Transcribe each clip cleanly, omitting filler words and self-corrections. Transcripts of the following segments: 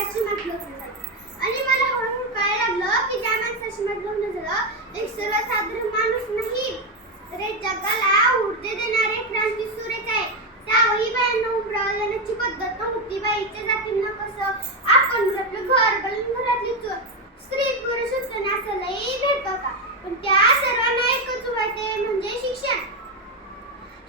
माणसाशी म्हटलं होतं आणि मला हळूहळू कळायला लागलं की ज्या माणसाशी म्हटलं होतं झालं एक सर्वसाधारण माणूस नाही तर एक जगाला ऊर्जा देणारे क्रांती सूर्यच आहे. त्या बाईंना उभारण्याची पद्धत नव्हती. बाईच्या जातींना कसं आपण आपलं घर बघून घरातली स्त्री पुरुष असं लई भेट होता. पण त्या सर्वांना एकच व्हायचे म्हणजे शिक्षण.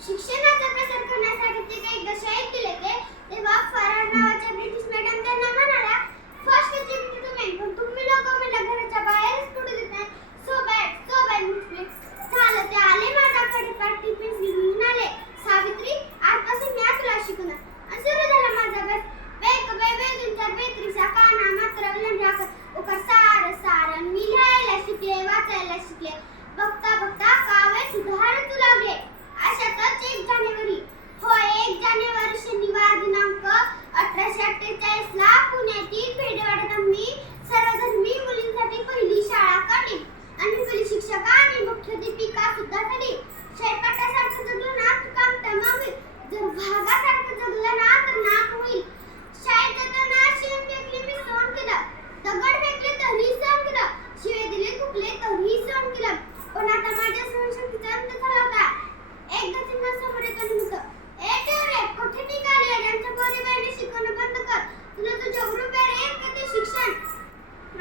शिक्षणाचा प्रसार करण्यासाठी ते काही दशाई केले तेव्हा फरार नावाच्या ब्रिटिश मॅडम त्यांना म्हणाल्या फर्स्ट अचिव्हमेंट तुम्ही पण तुम्ही लोक मला घराच्या बाहेरच पडू देत नाही. सो बॅड म्हटले. झालं ते आले माझ्याकडे पाठी पेन्सिल घेऊन आले. सावित्री आजपासून मी तुला शिकवणार. आणि सुरू झाला माझा बस बेक बेबे तुमच्या बेत्रीचा काना मात्र लंढा ओका सार मी लिहायला शिकले वाचायला शिकले. बघता बघता काव्य सुधारत लागले. अशातच 1 जानेवारी शनिवार दिनांक 1848 ला पुण्यातील पेडवाड्यात आम्ही सर्वधर्मी मुलींसाठी पहिली शाळा काढली आणि पहिली शिक्षिका आणि मुख्याध्यापिका सुद्धा झाली. शेळपाट्यासारखं जगलं ना तर काम तमाम होईल. जर भागासारखं जगलं ना तर नाक होईल. शाळेत जाताना शेण फेकले मी सहन केलं. दगड फेकले तरी सहन केलं. शिवे दिले थुकले तरी सहन केलं. पण आता माझ्या सहनशक्तीचा अंत झाला होता. एकदा चिन्ह समोर येताना होतं ए रे कुठे निघाले ज्यांच्या पोरीबाईने शिकवणं बंद कर. तुला तुझ्या ग्रुपवर एक कधी शिक्षण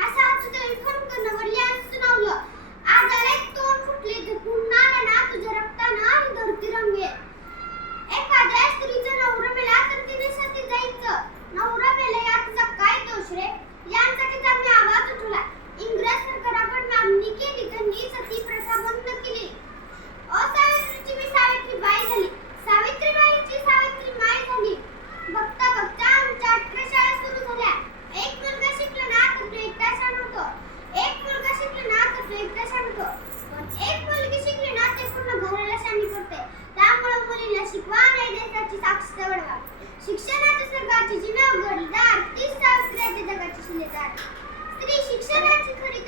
असा तुझं करणं वडल्या सुनावलं. आज आले तोंड फुटले तर पुन्हा ना तुझ्या रक्तानं धरती रंगेल. एखाद्या स्त्रीचं नवरा मेला तर तिने सती जायचं. नवरा मेला याचा काय दोष रे. यांसाठी त्यांनी आवाज उठवला. इंग्रज सरकाराकडे मागणी केली. त्यांनी सती प्रथा बंद केली. सावित्रीची मी सावित्रीबाई झाली. सावित्रीबाईची सावित्री माय झाली. बघता बघता आमच्या 18 शाळा सुरू झाल्या. एक मुलगा शिकला ना तर तो एकटा शाण होतो. एक मुलगा शिकला ना तर तो एकटा शाण होतो. पण एक मुलगी शिकली ना ते पूर्ण घराला शाणी करते. त्यामुळे मुलींना शिकवा आणि देशाची साक्षरता वाढवा. शिक्षणाच्या स्वर्गाची जिना उघडली दार तीच सावित्री जगाची शिलेदार. स्त्री शिक्षणाची खरी